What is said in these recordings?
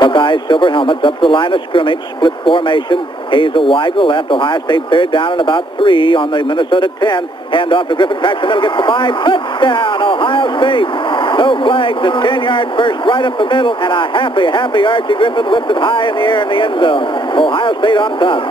Buckeyes silver helmets up to the line of scrimmage, split formation. Hazel wide to the left. Ohio State third down and about 3 on the Minnesota 10. Hand off to Griffin, cracks the middle, gets the 5. Touchdown, Ohio State. No flags, a 10-yard burst right up the middle, and a happy Archie Giffin lifted high in the air in the end zone. Ohio State on top.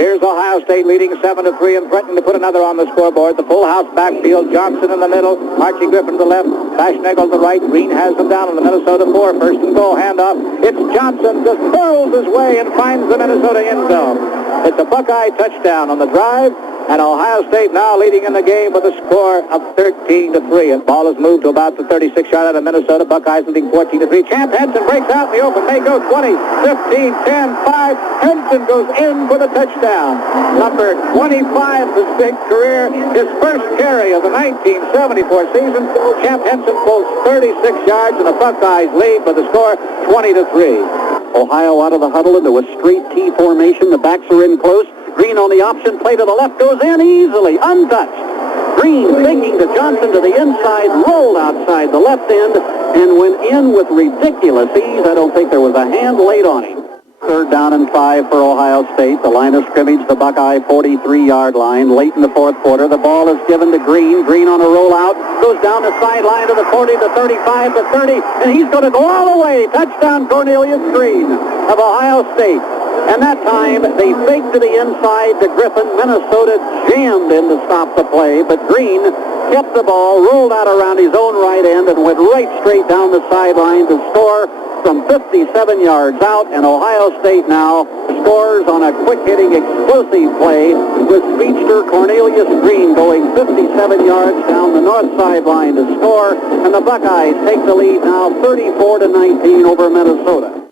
Here's Ohio State leading 7-3 and threatening to put another on the scoreboard. The full house backfield. Johnson in the middle. Archie Giffin to the left. Fashionable to the right. Green has them down on the Minnesota 4. First and goal handoff. It's Johnson just hurls his way and finds the Minnesota end zone. It's a Buckeye touchdown on the drive, and Ohio State now leading in the game with a score of 13-3. And ball is moved to about the 36-yard line of Minnesota. Buckeyes leading 14-3. Champ Henson breaks out in the open. May go 20, 15, 10, 5. Henson goes in for the touchdown. Number 25 of his big career. His first carry of the 1974 season. Champ Henson pulls 36 yards, and the Buckeyes lead with the score 20-3. Ohio out of the huddle into a straight T formation. The backs are in close. Green on the option play to the left, goes in easily, untouched. Green thinking to Johnson to the inside, rolled outside the left end, and went in with ridiculous ease. I don't think there was a hand laid on him. Third down and 5 for Ohio State. The line of scrimmage, the Buckeye 43-yard line. Late in the fourth quarter, the ball is given to Green. Green on a rollout, goes down the sideline to the 40, the 35, the 30, and he's going to go all the way. Touchdown, Cornelius Green of Ohio State. And that time, they faked to the inside to Griffin. Minnesota jammed in to stop the play, but Green kept the ball, rolled out around his own right end, and went right straight down the sideline to score from 57 yards out. And Ohio State now scores on a quick-hitting, explosive play with speedster Cornelius Green going 57 yards down the north sideline to score. And the Buckeyes take the lead now 34-19 over Minnesota.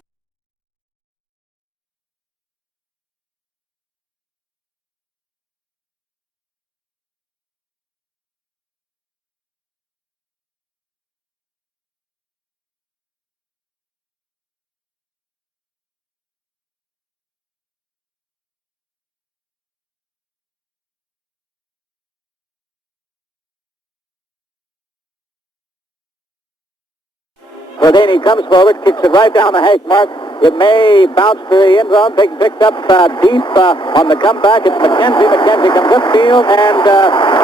Cordaney comes forward, kicks it right down the hash mark. It may bounce to the end zone, picked up deep on the comeback. It's McKenzie. McKenzie comes upfield and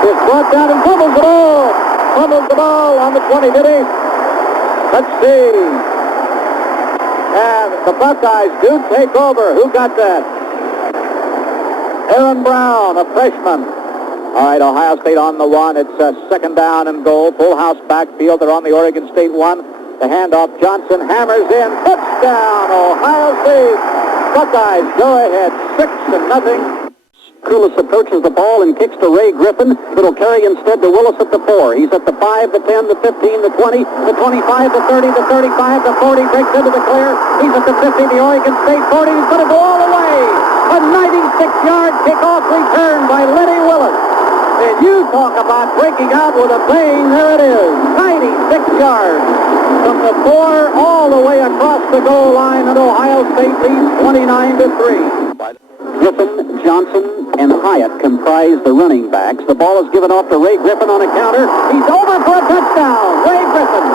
is brought down and fumbles the ball. Fumbles the ball on the 20, did he? Let's see. And the Buckeyes do take over. Who got that? Aaron Brown, a freshman. All right, Ohio State on the 1. It's second down and goal. Full house backfield. They're on the Oregon State 1. The handoff, Johnson hammers in. Touchdown, Ohio State. Buckeyes go ahead, 6-0. Koulis approaches the ball and kicks to Ray Griffin. It'll carry instead to Willis at the 4. He's at the 5, the 10, the 15, the 20, the 25, the 30, the 35, the 40. Breaks into the clear. He's at the 50, the Oregon State 40. He's going to go all the way. A 96-yard kickoff return by Lenny Willis. And you talk about breaking out with a bang. There it is, 96 yards. From the 4 all the way across the goal line, and Ohio State leads 29-3. Griffin, Johnson, and Hyatt comprise the running backs. The ball is given off to Ray Griffin on a counter. He's over for a touchdown. Ray Griffin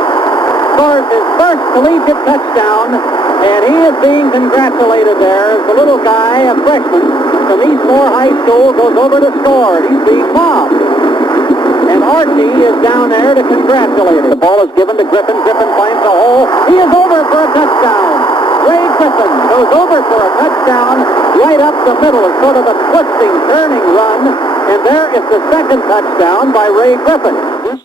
scores his first collegiate touchdown, and he is being congratulated there as the little guy, a freshman from Eastmore High School, goes over to score. He's being mobbed. And Archie is down there to congratulate him. The ball is given to Griffin. Griffin finds a hole. He is over for a touchdown. Ray Griffin goes over for a touchdown right up the middle. It's sort of a twisting, turning run. And there is the second touchdown by Ray Griffin.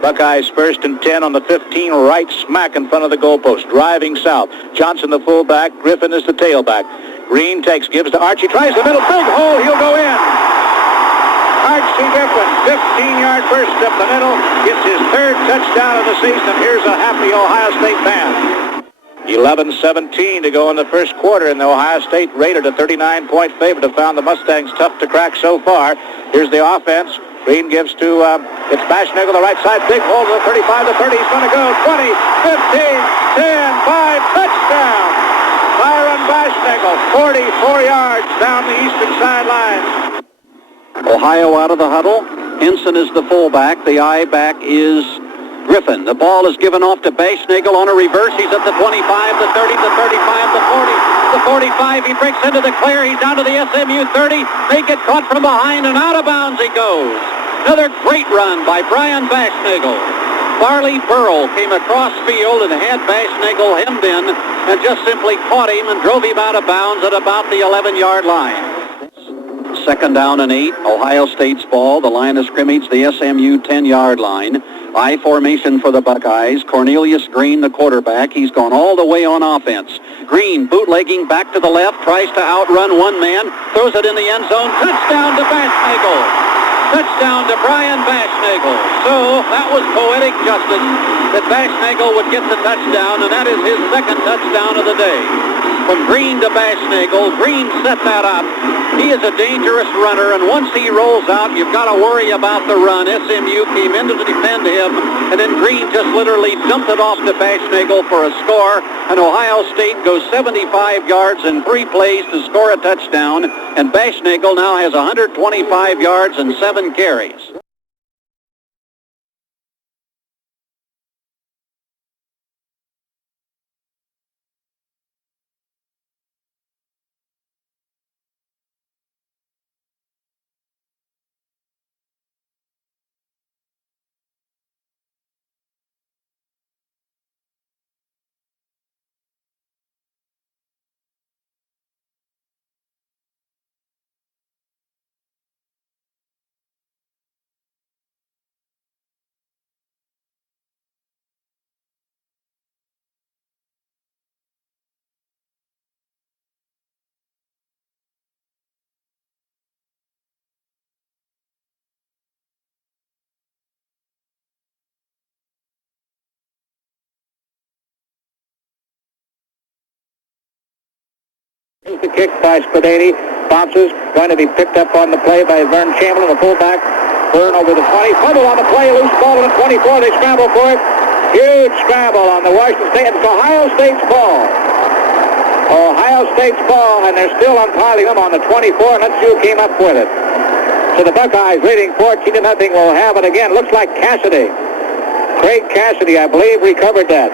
Buckeyes first and 10 on the 15, right smack in front of the goalpost, driving south. Johnson the fullback, Griffin is the tailback. Green takes, gives to Archie, tries the middle, big hole, he'll go in. Archie Giffin, 15-yard burst up the middle, gets his third touchdown of the season. Here's a happy Ohio State fan. 11-17 to go in the first quarter, and the Ohio State Raiders, a 39-point favorite, have found the Mustangs tough to crack so far. Here's the offense. Green gives to, it's Bashnickel, the right side, big hole to the 35 to 30. He's going to go 20, 15, 10, 5, touchdown. Byron Bashnickel, 44 yards down the eastern sideline. Ohio out of the huddle. Henson is the fullback. The I-back is Giffin. The ball is given off to Bashnickel on a reverse. He's at the 25, the 30, the 35, the 40, the 45. He breaks into the clear. He's down to the SMU 30. They get caught from behind, and out of bounds he goes. Another great run by Brian Bashnickel. Farley Burrell came across field and had Bashnickel hemmed in and just simply caught him and drove him out of bounds at about the 11-yard line. Second down and 8. Ohio State's ball. The line of scrimmage, the SMU 10-yard line. I formation for the Buckeyes. Cornelius Green, the quarterback. He's gone all the way on offense. Green bootlegging back to the left, tries to outrun one man, throws it in the end zone. Touchdown to Bashnickel. Touchdown to Brian Bashnickel. So that was poetic justice that Bashnickel would get the touchdown, and that is his second touchdown of the day. From Green to Bashnickel, Green set that up. He is a dangerous runner, and once he rolls out, you've got to worry about the run. SMU came in to defend him, and then Green just literally dumped it off to Bashnickel for a score, and Ohio State goes 75 yards in 3 plays to score a touchdown, and Bashnickel now has 125 yards and 7 carries. The kick by Spadani, bounces, going to be picked up on the play by Vern Chamberlain, the fullback. Vern over the 20, fumble on the play, loose ball in 24, they scramble for it. Huge scramble on the Washington State, it's Ohio State's ball. Ohio State's ball, and they're still unpiling them on the 24, and let's see who came up with it. So the Buckeyes leading 14-0 will have it again. Looks like Cassidy. Craig Cassidy, I believe, recovered that.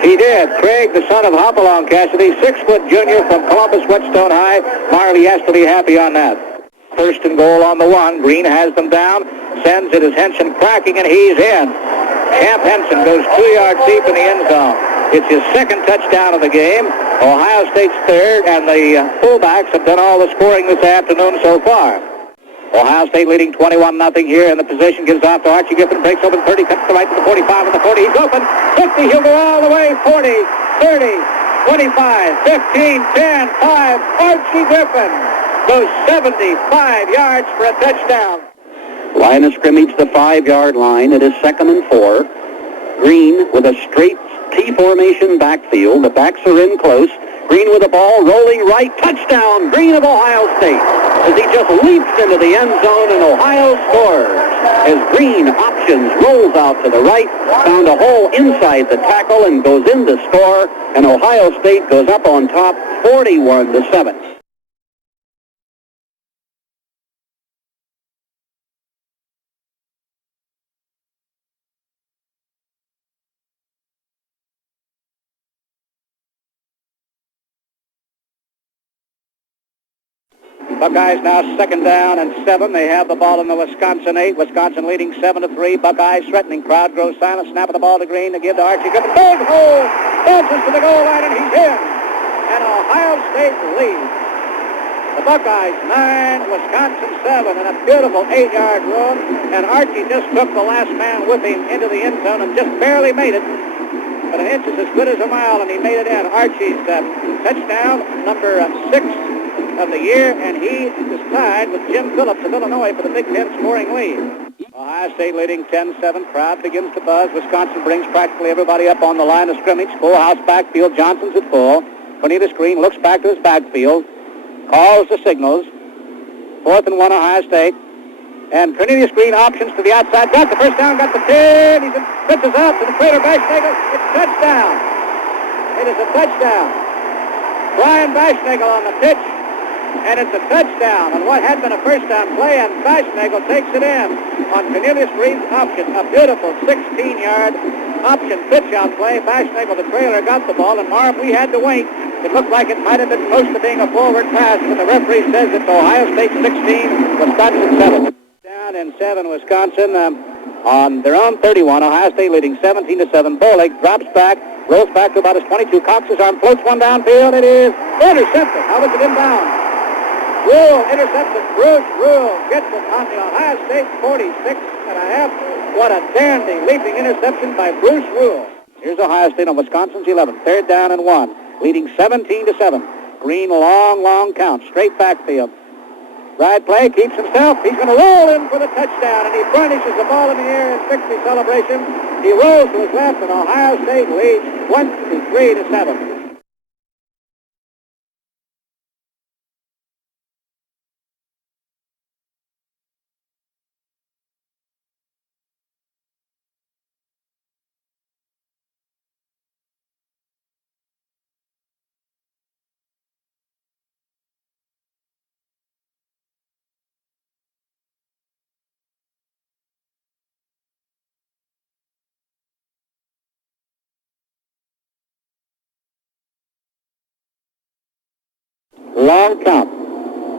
He did. Craig, the son of Hopalong Cassidy, 6-foot junior from Columbus Whetstone High. Marley has to be happy on that. First and goal on the 1. Green has them down, sends it as Henson cracking, and he's in. Camp Henson goes 2 yards deep in the end zone. It's his second touchdown of the game. Ohio State's third, and the fullbacks have done all the scoring this afternoon so far. Ohio State leading 21-0 here, and the position gives off to Archie Giffin, breaks open 30, cuts to right to the 45 and the 40. He's open. 50, he'll go all the way. 40, 30, 25, 15, 10, 5. Archie Giffin goes 75 yards for a touchdown. Line of scrimmage, the 5-yard line. It is 2nd and 4. Green with a straight T formation backfield. The backs are in close. Green with the ball, rolling right, touchdown, Green of Ohio State, as he just leaps into the end zone and Ohio scores. As Green options, rolls out to the right, found a hole inside the tackle and goes in to score, and Ohio State goes up on top 41-7. Buckeyes now 2nd down and 7. They have the ball in the Wisconsin 8. Wisconsin leading 7-3. Buckeyes threatening. Crowd grows silent. Snap of the ball to Green to give to Archie Giffin. Big hole! Bounces to the goal line and he's in. And Ohio State leads. The Buckeyes 9, Wisconsin 7, and a beautiful 8-yard run. And Archie just took the last man with him into the end zone and just barely made it. But an inch is as good as a mile, and he made it in. Archie's touchdown, number 6 of the year, and he is tied with Jim Phillips of Illinois for the Big Ten scoring lead. Ohio State leading 10-7. Crowd begins to buzz. Wisconsin brings practically everybody up on the line of scrimmage. Full house backfield. Johnson's at full. Cornelius Green looks back to his backfield. Calls the signals. 4th and 1 Ohio State. And Cornelius Green options to the outside. Got the first down. Got the 10. He pitches out to the Prater Bashnagel. It's touchdown. It is a touchdown. Brian Bashnagel on the pitch. And it's a touchdown on what had been a first down play, and Bashnagel takes it in on Cornelius Green's option. A beautiful 16-yard option pitch-out play. Bashnagel, the trailer, got the ball, and Marv, we had to wait. It looked like it might have been close to being a forward pass, but the referee says it's Ohio State 16, Wisconsin 7. Down in 7, Wisconsin on their own 31. Ohio State leading 17-7. Bowleg drops back, rolls back to about his 22. Cocks his arm, floats one downfield. It is intercepted. How was it inbound? Rule intercepted. Bruce Rule gets it on the Ohio State 46.5. What a dandy leaping interception by Bruce Rule. Here's Ohio State on Wisconsin's 11. 3rd down and 1. Leading 17-7. Green, long count. Straight backfield. Right play, keeps himself. He's going to roll in for the touchdown, and he burnishes the ball in the air in victory celebration. He rolls to his left, and Ohio State leads 23-7. Long count.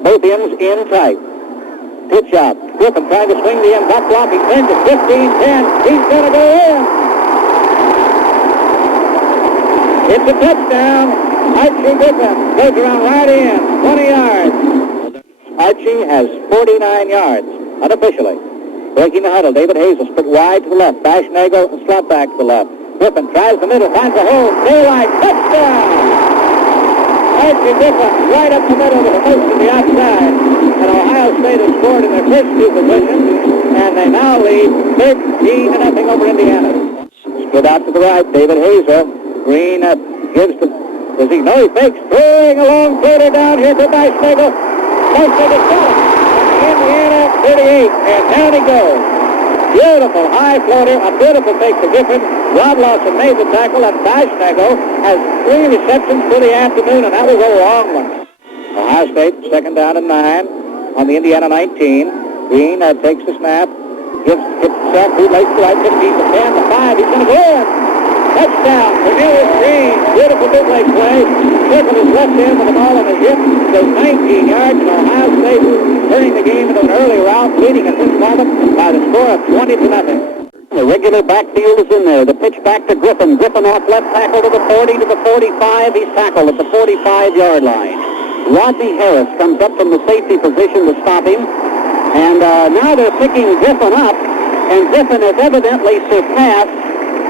Both ends in tight. Pitch out. Griffin trying to swing the end. Back block. He turns it 15-10. He's going to go in. It's a touchdown. Archie Giffin goes around right in. 20 yards. Archie has 49 yards unofficially. Breaking the huddle. David Hazel split wide to the left. Bashnagel slot back to the left. Griffin tries the middle. Finds a hole. Daylight. Touchdown. Archie Giffin right up the middle with a post to the outside. And Ohio State has scored in their first 2 positions, and they now lead 13-0 over Indiana. Split out to the right, David Hazel. Green gives to, does he? No, he fakes. Throwing a long floater down here to Bashnagel. Bashnagel got it. Indiana 38, and down he goes. Beautiful high floater, a beautiful fake to Giffin. Rob Lawson made the tackle, and Bashnagel has 3 receptions for the afternoon, and that was a long one. Ohio State, 2nd down and 9 on the Indiana 19. Green takes the snap, hits himself, bootlegs to right, 15 to 10 to 5. He's going to go in. Touchdown, Cornelius Green. Beautiful bootleg play. Circled his left hand with the ball on his hip. Goes 19 yards, and Ohio State turning the game into an early rout, leading at this moment by the score of 20-0. The regular backfield is in there. The pitch back to Griffin. Griffin off left tackle to the 40, to the 45. He's tackled at the 45-yard line. Rodney Harris comes up from the safety position to stop him. And now they're picking Griffin up, and Griffin has evidently surpassed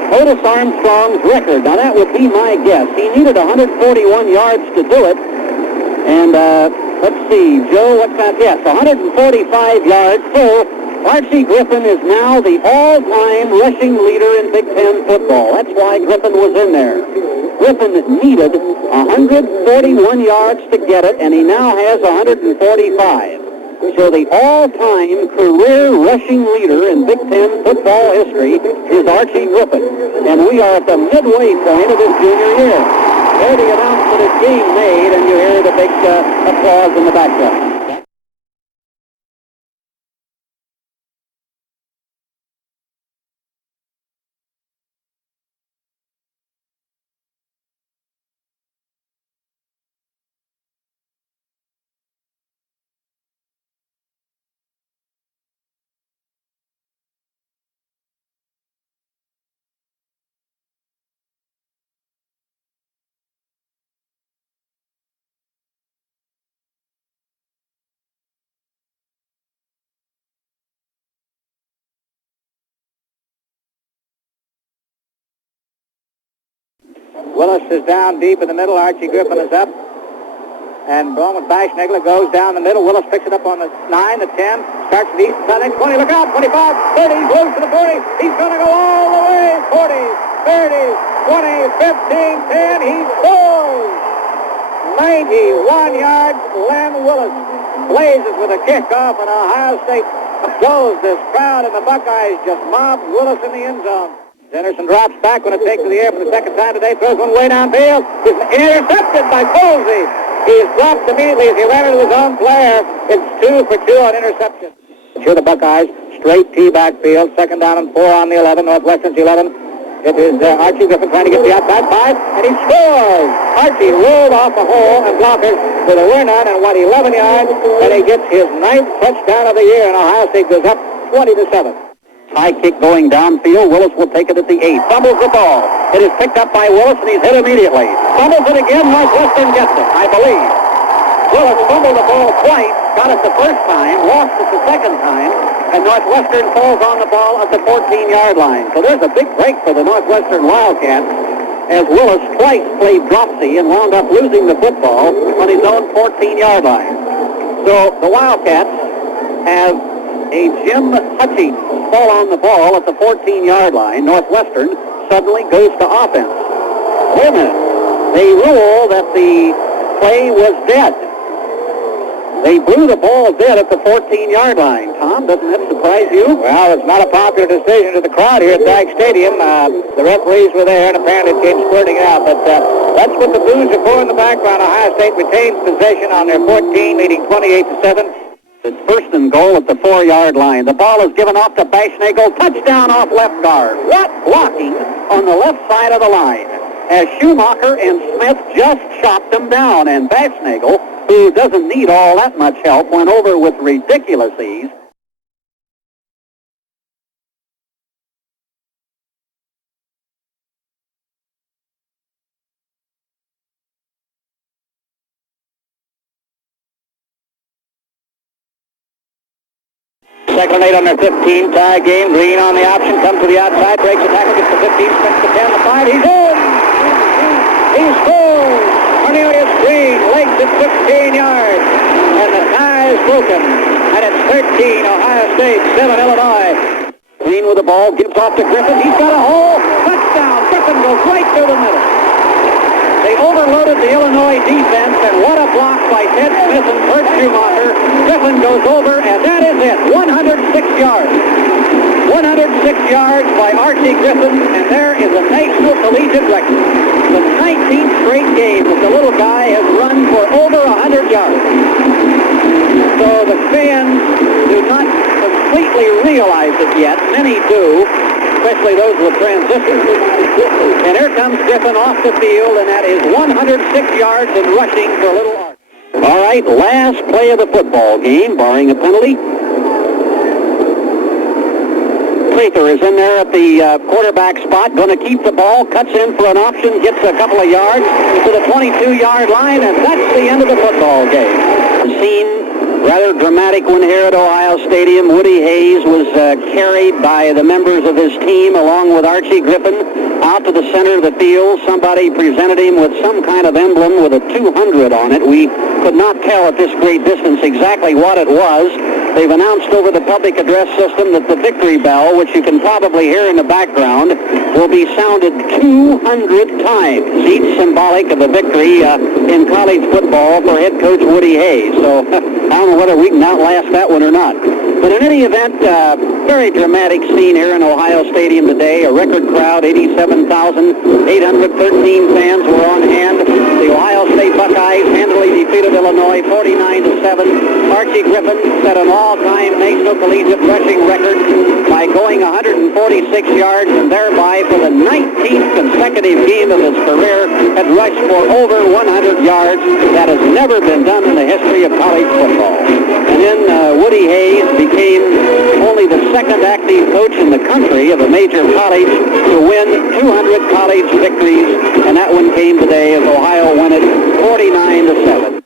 Otis Armstrong's record. Now that would be my guess. He needed 141 yards to do it. And let's see, Joe, what's that? Yes, 145 yards. So Archie Giffin is now the all-time rushing leader in Big Ten football. That's why Griffin was in there. Griffin needed 141 yards to get it, and he now has 145. So the all-time career rushing leader in Big Ten football history is Archie Giffin. And we are at the midway point of his junior year. There the announcement is being made, and you hear the big applause in the background. Willis is down deep in the middle. Archie Giffin is up. And Bone with Bashnagler goes down the middle. Willis picks it up on the 9, the 10. Starts at the east side. 20, look out, 25, 30. He's loose to the 40. He's going to go all the way. 40, 30, 20, 15, 10. He scores. 91 yards. Len Willis blazes with a kickoff, and Ohio State shows this crowd, and the Buckeyes just mob Willis in the end zone. Henderson drops back when it takes to the air for the second time today. Throws one way downfield. He's intercepted by Colsey. He's dropped immediately as he ran into his own player. It's 2 for 2 on interception. Here the Buckeyes, straight T backfield. Second down and 4 on the 11. Northwestern's 11. It is Archie Giffin trying to get the outside 5, and he scores. Archie rolled off a hole and blockers with a run-on and 11 yards, and he gets his 9th touchdown of the year, and Ohio State goes up 20-7. High kick going downfield. Willis will take it at the 8. Fumbles the ball. It is picked up by Willis, and he's hit immediately. Fumbles it again. Northwestern gets it, I believe. Willis fumbled the ball twice, got it the first time, lost it the second time, and Northwestern falls on the ball at the 14-yard line. So there's a big break for the Northwestern Wildcats as Willis twice played dropsy and wound up losing the football on his own 14-yard line. So the Wildcats have a Jim Hutchings fall on the ball at the 14-yard line. Northwestern suddenly goes to offense. Wait a minute. They rule that the play was dead. They blew the ball dead at the 14-yard line. Tom, doesn't that surprise you? Well, it's not a popular decision to the crowd here at Dyke Stadium. The referees were there, and apparently it came squirting out. But that's what the Blues are for in the background. Ohio State retains possession on their 14, leading 28-7. It's first and goal at the 4-yard line. The ball is given off to Bashnagel. Touchdown off left guard. What blocking on the left side of the line as Schumacher and Smith just chopped them down. And Bashnagel, who doesn't need all that much help, went over with ridiculous ease. Second and 8 on their 15, tie game. Green on the option, comes to the outside, breaks the tackle, gets the 15, spins the 10, the 5, he's in! He scores! Cornelius Green legs it 15 yards, and the tie is broken, and it's 13, Ohio State, 7, Illinois. Green with the ball, gives off to Griffin, he's got a hole, touchdown, Griffin goes right through the middle. They overloaded the Illinois defense, and what a block by Ted Smith and Kurt Schumacher. Griffin goes over, and that is it. 106 yards. 106 yards by Archie Giffin, and there is a national collegiate record. The 19th straight game that the little guy has run for over 100 yards. So the fans do not completely realize it yet. Many do, especially those with transistors. And here comes Giffin off the field, and that is 106 yards in rushing for Little Arch. All right, last play of the football game, barring a penalty. Prather is in there at the quarterback spot, going to keep the ball, cuts in for an option, gets a couple of yards to the 22-yard line, and that's the end of the football game. The scene, rather dramatic one here at Ohio Stadium. Woody Hayes was carried by the members of his team along with Archie Giffin out to the center of the field. Somebody presented him with some kind of emblem with a 200 on it. We could not tell at this great distance exactly what it was. They've announced over the public address system that the victory bell, which you can probably hear in the background, will be sounded 200 times, each symbolic of a victory in college football for head coach Woody Hayes. So I don't know whether we can outlast that one or not. But in any event, very dramatic scene here in Ohio Stadium today. A record crowd, 87,813 fans were on hand. The Ohio State Buckeyes handily defeated Illinois 49-7. Archie Giffin set an all-time national collegiate rushing record by going 146 yards, and thereby for the 19th consecutive game of his career had rushed for over 100 yards. That has never been done in the history of college football. And then Woody Hayes became only the second active coach in the country of a major college to win 200 college victories, and that one came today as Ohio won it 49-7.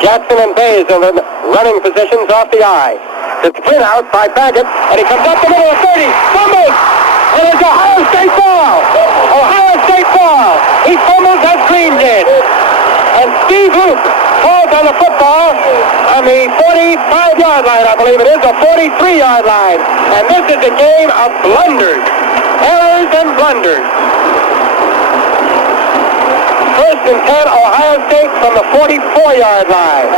Jackson and Bays are in running positions off the I. The split out by Baggett, and he comes up the middle of 30. Fumbles! And it's Ohio State ball! Ohio State ball! He fumbles as Green did. And Steve Luke falls on the football on the 45-yard line, I believe it is, the 43-yard line. And this is a game of blunders. Errors and blunders. First and 10, Ohio State from the 44-yard line.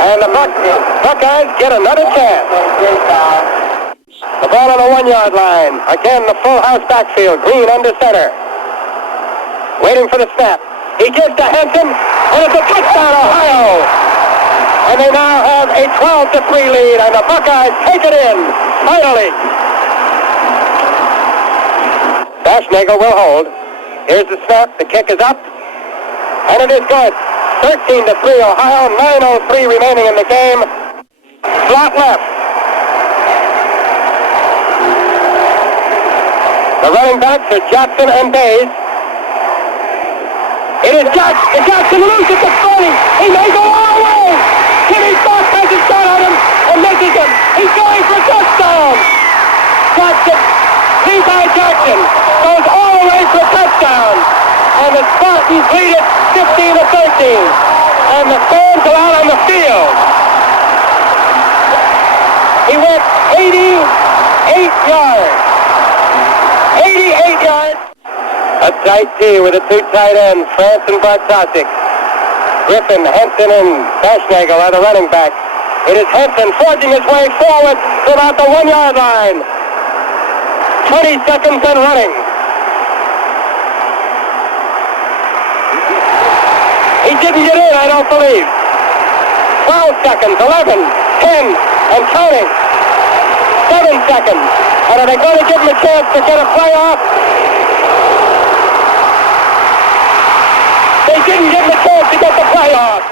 And the Buckeyes get another chance. The ball on the 1-yard line. Again, the full house backfield. Green under center. Waiting for the snap. He gives to Henson, and it's a touchdown, Ohio. And they now have a 12-3 lead, and the Buckeyes take it in, finally. Bashnagel will hold. Here's the snap. The kick is up, and it is good. 13-3 Ohio, 9:03 remaining in the game. Slot left. The running backs are Jackson and Bays. It is Jackson loose at the 40. He may go all the way. Jimmy Fox has a shot on him and misses him. He's going for a touchdown. Levi Jackson goes all the way for a touchdown. And the Spartans lead it 15-13. And the fans are out on the field. He went 88 yards. 88 yards. A tight D with the two tight ends, France and Bartosik. Giffin, Henson, and Bashnagel are the running backs. It is Henson forging his way forward to about the 1-yard line. 20 seconds and running. He didn't get in, I don't believe. 12 seconds, 11, 10, and counting. 7 seconds. And are they going to give him a chance to get a playoff? They didn't give him a chance to get the playoff.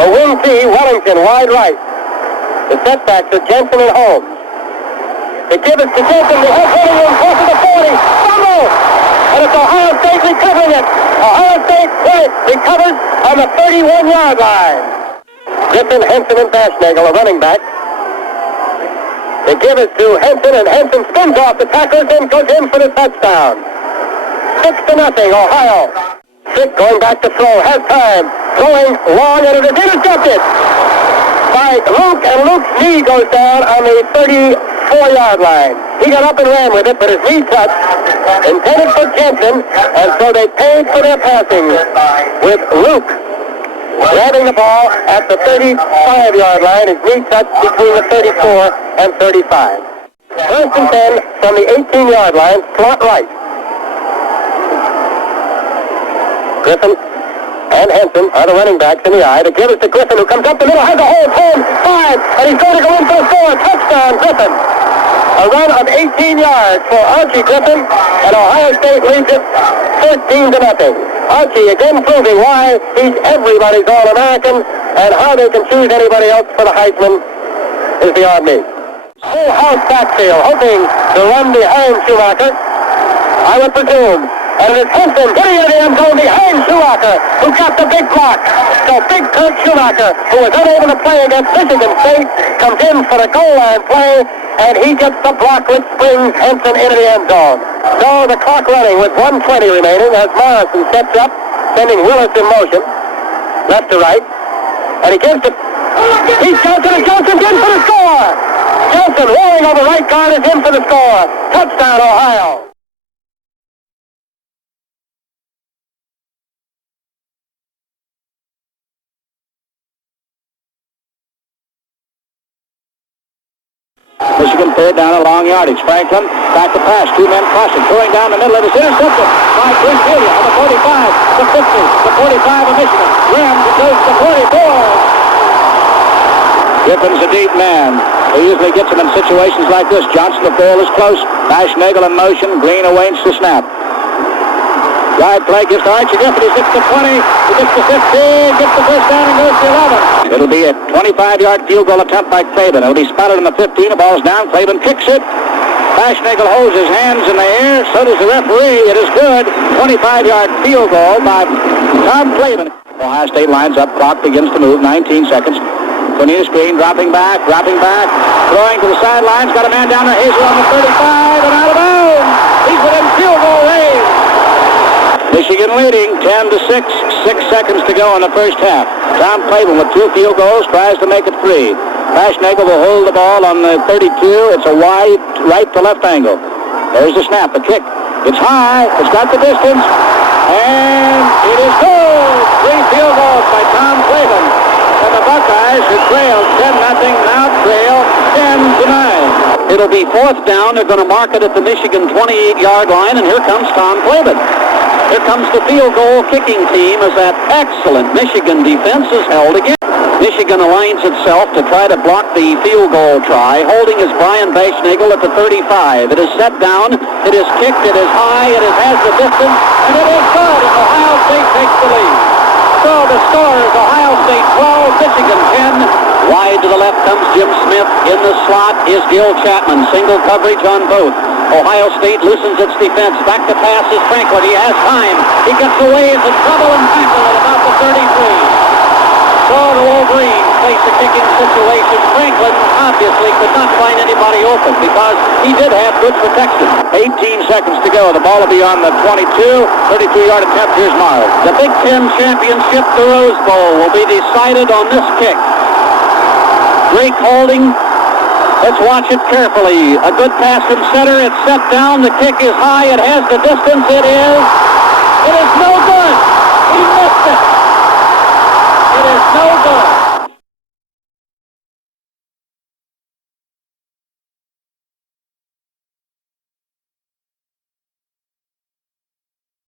A wing T, Wellington, wide right. The setbacks are Jensen and Holmes. They give it to Jensen, the head running room, close to the 40. Fumble! And it's Ohio State recovering it. Ohio State recovers on the 31-yard line. Giffin, Henson, and Bashnagel, a running back. They give it to Henson, and Henson spins off the tacklers and goes in for the touchdown. 6-0, Ohio. Fick going back to throw, has time. Throwing long, and it is intercepted by Luke, and Luke's knee goes down on the 34-yard line. He got up and ran with it, but his knee touched, intended for Jensen, and so they paid for their passing with Luke grabbing the ball at the 35-yard line. His knee touched between the 34 and 35. First and 10 from the 18-yard line, slot right. Griffin and Henson are the running backs in the eye. To give it to Griffin, who comes up the middle, has a hole, 10, 5, and he's going to go in for a 4. Touchdown, Griffin. A run of 18 yards for Archie Giffin, and Ohio State leads it 13-0. Archie again proving why he's everybody's All-American, and how they can choose anybody else for the Heisman is beyond me. Full house backfield, hoping to run behind Schumacher, I would presume. And it is Henson getting into the end zone behind Schumacher, who got the big block. So Big Kurt Schumacher, who was unable to play against Michigan State, comes in for the goal line play, and he gets the block which brings Henson into the end zone. So the clock running with 1:20 remaining as Morrison steps up, sending Willis in motion, left to right. And he gives to... He's Johnson, and Johnson's in for the score! Johnson rolling over right guard is in for the score. Touchdown, Ohio. Franklin, third down and long yardage. Franklin back to pass. Two men crossing. Throwing down the middle. It is intercepted by Chris Healy on the 45, the 50, the 45 of Michigan. Rams goes to the 44. Giffin's a deep man. He usually gets him in situations like this. Johnson, the ball is close. Nagel in motion. Green awaits the snap. Wide play gives to Archie Giffin. He gets to 20. He gets to 15. Gets the first down and goes to 11. It'll be a 25-yard field goal attempt by Craven. It'll be spotted on the 15. The ball's down. Craven kicks it. Nagel holds his hands in the air. So does the referee. It is good. 25-yard field goal by Tom Craven. Ohio State lines up. Clock begins to move. 19 seconds. Cornelius Green dropping back. Throwing to the sidelines. Got a man down there. Hazel on the 35 and out of bounds. He's within field goal range. Michigan leading 10-6. 6 seconds to go in the first half. Tom Craven with 2 field goals tries to make it 3. Nagel will hold the ball on the 32. It's a wide right to left angle. There's the snap, the kick. It's high. It's got the distance. And it is good. 3 field goals by Tom Craven. And the Buckeyes, who trailed 10-0, now trail 10-9. It'll be fourth down. They're going to mark it at the Michigan 28-yard line, and here comes Tom Craven. Here comes the field goal kicking team as that excellent Michigan defense is held again. Michigan aligns itself to try to block the field goal try, holding is Brian Nagel at the 35. It is set down, it is kicked, it is high, it has the distance, and it is good, and Ohio State takes the lead. So the score is Ohio State 12, Michigan 10. Wide to the left comes Jim Smith. In the slot is Gil Chapman. Single coverage on both. Ohio State loosens its defense. Back to pass is Franklin. He has time. He gets away. Is in trouble and tackle at about the 33. So the Wolverines face a kicking situation. Franklin obviously could not find anybody open because he did have good protection. 18 seconds to go. The ball will be on the 22. 32-yard attempt. Here's Marv. The Big Ten championship, the Rose Bowl, will be decided on this kick. Drake holding. Let's watch it carefully. A good pass from center. It's set down. The kick is high. It has the distance. It is no good. He missed it. It is no good.